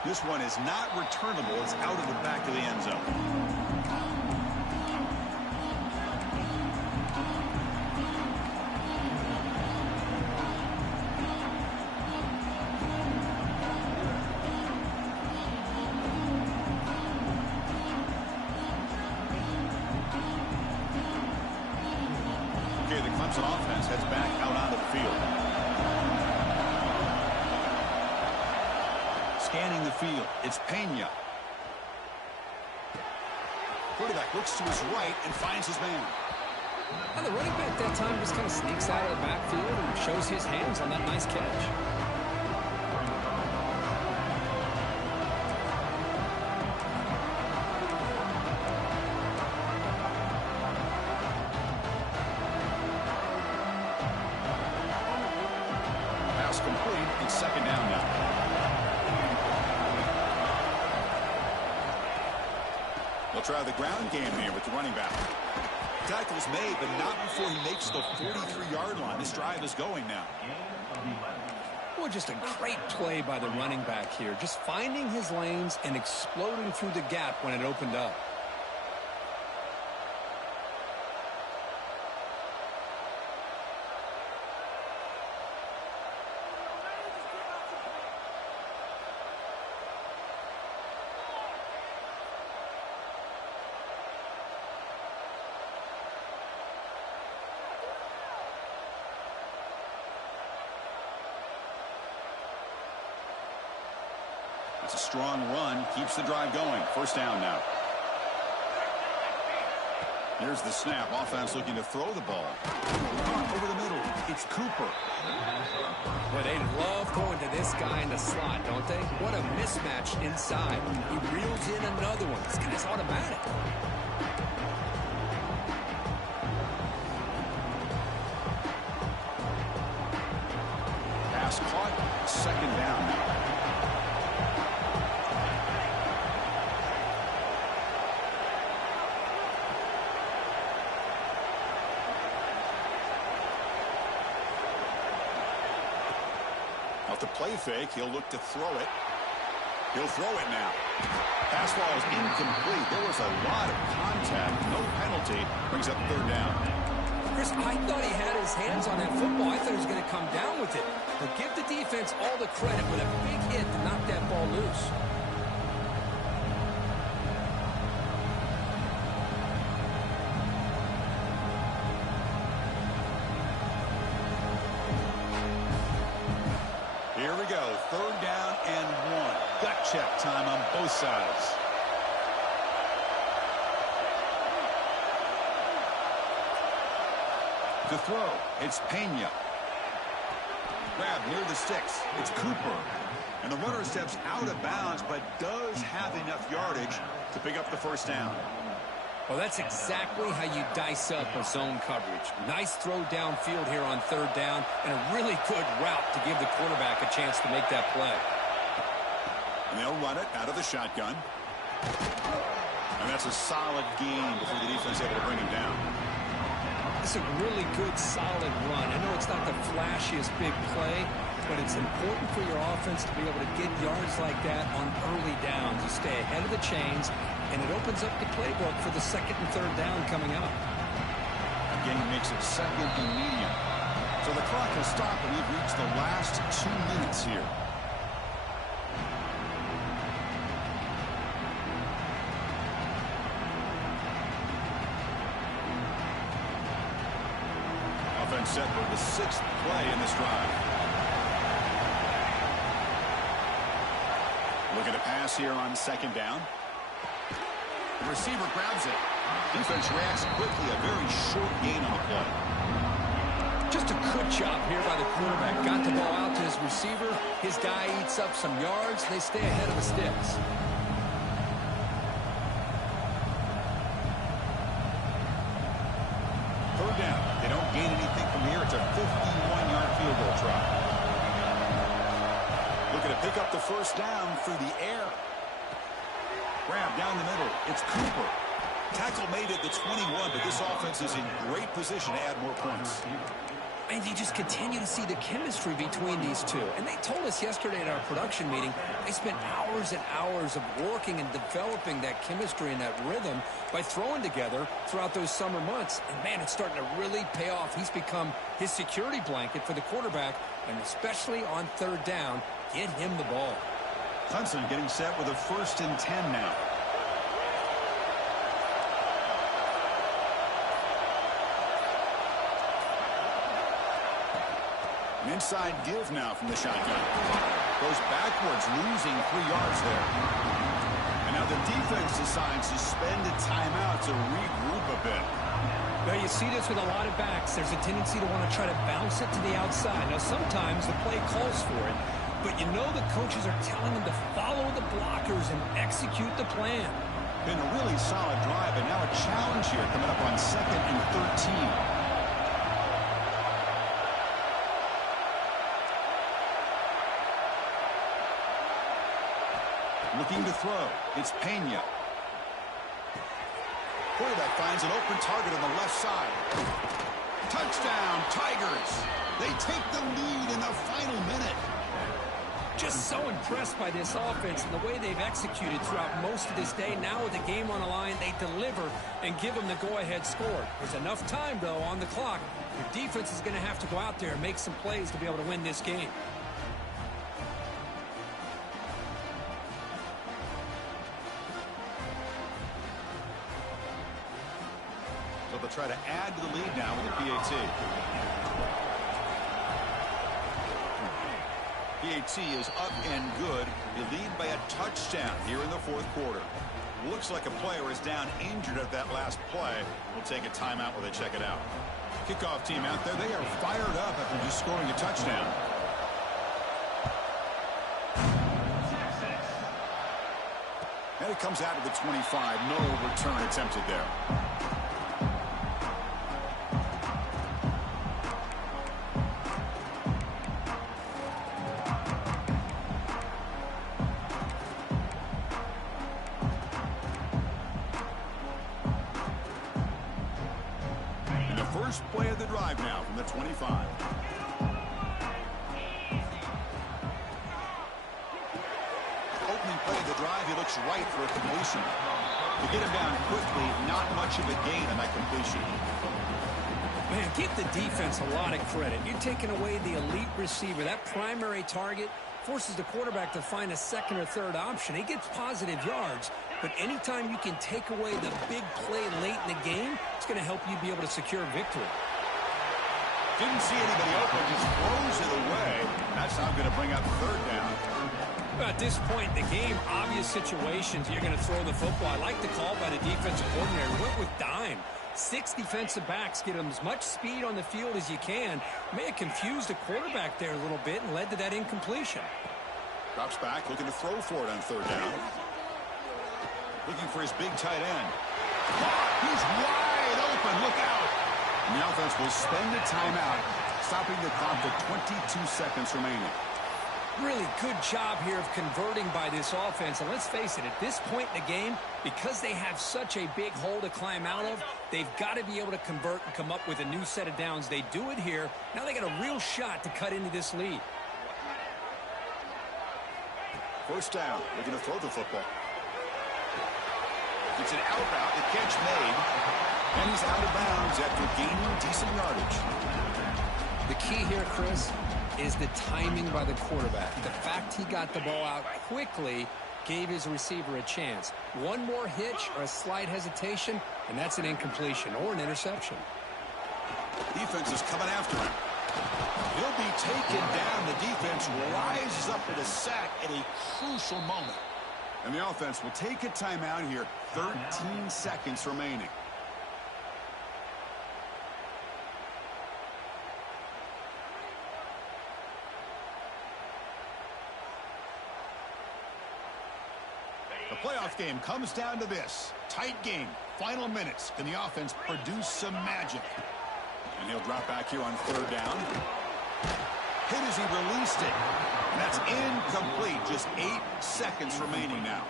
This one is not returnable. It's out of the back of the end zone. Okay, the Clemson offense heads back out onto the field. Scanning the field, it's Pena. Quarterback looks to his right and finds his man. And the running back that time just kind of sneaks out of the backfield and shows his hands on that nice catch. Pass complete. It's 2nd down now. They'll try the ground game here with the running back. Tackle's made, but not before he makes the 43-yard line. This drive is going now. Well, just a great play by the running back here. Just finding his lanes and exploding through the gap when it opened up. It's a strong run, keeps the drive going. 1st down now. Here's the snap. Offense looking to throw the ball. Over the middle. It's Cooper. Well, they love going to this guy in the slot, don't they? What a mismatch inside. He reels in another one. This guy's automatic. Pass caught. 2nd down now. Off the play fake, he'll look to throw it. He'll throw it now. Pass ball is incomplete. There was a lot of contact. No penalty. Brings up 3rd down. Chris, I thought he had his hands on that football. I thought he was going to come down with it. But give the defense all the credit with a big hit to knock that ball loose. Here we go. 3rd down and 1. Gut check time on both sides. To throw, it's Pena. Grab near the sticks. It's Cooper. And the runner steps out of bounds, but does have enough yardage to pick up the first down. Well, that's exactly how you dice up a zone coverage. Nice throw downfield here on third down, and a really good route to give the quarterback a chance to make that play. And they'll run it out of the shotgun. And that's a solid gain before the defense is able to bring him down. It's a really good, solid run. I know it's not the flashiest big play, but it's important for your offense to be able to get yards like that on early downs. You stay ahead of the chains, and it opens up the playbook for the second and third down coming up. Again, he makes it second and medium. So the clock has stopped, and we've reached the last 2 minutes here. Offense set for the 6th play in this drive. Looking to pass here on second down. The receiver grabs it. Defense reacts quickly. A very short gain on the play. Just a good job here by the quarterback. Got the ball out to his receiver. His guy eats up some yards. They stay ahead of the sticks. Third down. They don't gain anything from here. It's a 51-yard field goal try. Looking to pick up the first down through the air. Grab down the middle. It's Cooper. Tackle made at the 21, but this offense is in great position to add more points. And you just continue to see the chemistry between these two. And they told us yesterday at our production meeting, they spent hours and hours of working and developing that chemistry and that rhythm by throwing together throughout those summer months. And, man, it's starting to really pay off. He's become his security blanket for the quarterback, and especially on third down, get him the ball. Clemson getting set with a 1st and 10 now. An inside give now from the shotgun. Goes backwards, losing 3 yards there. And now the defense decides to spend a timeout to regroup a bit. Well, you see this with a lot of backs. There's a tendency to want to try to bounce it to the outside. Now, sometimes the play calls for it, but you know the coaches are telling them to follow the blockers and execute the plan. Been a really solid drive, and now a challenge here coming up on 2nd and 13. Looking to throw. It's Pena. Quarterback finds an open target on the left side. Touchdown, Tigers. They take the lead in the final minute. Just so impressed by this offense and the way they've executed throughout most of this day. Now with the game on the line, they deliver and give them the go-ahead score. There's enough time, though, on the clock. Your defense is going to have to go out there and make some plays to be able to win this game. So they'll try to add to the lead now with the PAT. PAT is up and good. They lead by a touchdown here in the 4th quarter. Looks like a player is down injured at that last play. We'll take a timeout while they check it out. Kickoff team out there. They are fired up after just scoring a touchdown. And it comes out to the 25. No return attempted there. First play of the drive now from the 25. Opening play of the drive, he looks right for a completion. To get him down quickly, not much of a gain on that completion. Man, give the defense a lot of credit. You're taking away the elite receiver. That primary target forces the quarterback to find a second or third option. He gets positive yards, but anytime you can take away the big play late in the game, it's going to help you be able to secure victory. Didn't see anybody open, just throws it away. That's now going to bring up third down. At this point in the game, obvious situations, you're going to throw the football. I like the call by the defensive coordinator. Went with dime. 6 defensive backs get them as much speed on the field as you can. May have confused the quarterback there a little bit and led to that incompletion. Drops back, looking to throw for it on 3rd down. Looking for his big tight end. He's wide open. Look out. And the offense will spend a timeout, stopping the clock with 22 seconds remaining. Really good job here of converting by this offense. And let's face it, at this point in the game, because they have such a big hole to climb out of, they've got to be able to convert and come up with a new set of downs. They do it here. Now they got a real shot to cut into this lead. 1st down. Looking to throw the football. It's an out route. The catch made. And he's out of bounds after gaining decent yardage. The key here, Chris, is the timing by the quarterback. The fact he got the ball out quickly gave his receiver a chance. One more hitch or a slight hesitation, and that's an incompletion or an interception. Defense is coming after him. He'll be taken down. The defense rises up with a sack at a crucial moment. And the offense will take a timeout here. 13 seconds remaining. The playoff game comes down to this. Tight game. Final minutes. Can the offense produce some magic? And he'll drop back here on 3rd down. Hit as he released it. And that's incomplete. Just 8 seconds remaining now.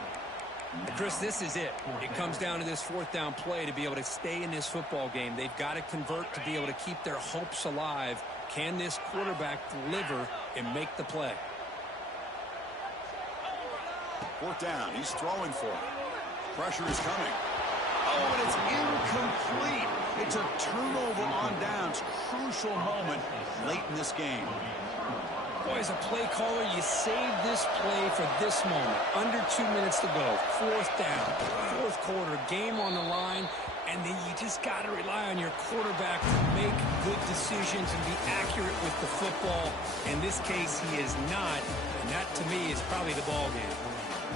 Chris, this is it. It comes down to this 4th down play to be able to stay in this football game. They've got to convert to be able to keep their hopes alive. Can this quarterback deliver and make the play? 4th down. He's throwing for it. Pressure is coming. Oh, and it's incomplete. It's a turnover on downs. Crucial moment late in this game. Boy, as a play caller, you save this play for this moment. Under 2 minutes to go. 4th down. 4th quarter. Game on the line. And then you just got to rely on your quarterback to make good decisions and be accurate with the football. In this case, he is not. And that, to me, is probably the ball game.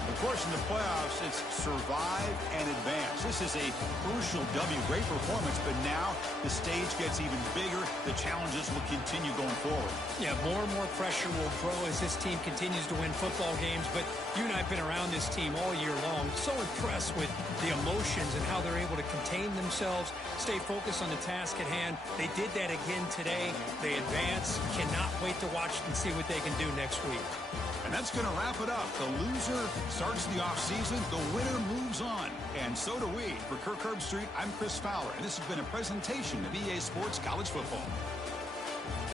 Of course, in the playoffs, it's survive and advance. This is a crucial W. Great performance, but now the stage gets even bigger. The challenges will continue going forward. Yeah, more and more pressure will grow as this team continues to win football games. But you and I have been around this team all year long. So impressed with the emotions and how they're able to contain themselves, stay focused on the task at hand. They did that again today. They advance. Cannot wait to watch and see what they can do next week. And that's going to wrap it up. The loser starts the offseason. The winner moves on. And so do we. For Kirk Herbstreit, I'm Chris Fowler. And this has been a presentation of EA Sports College Football.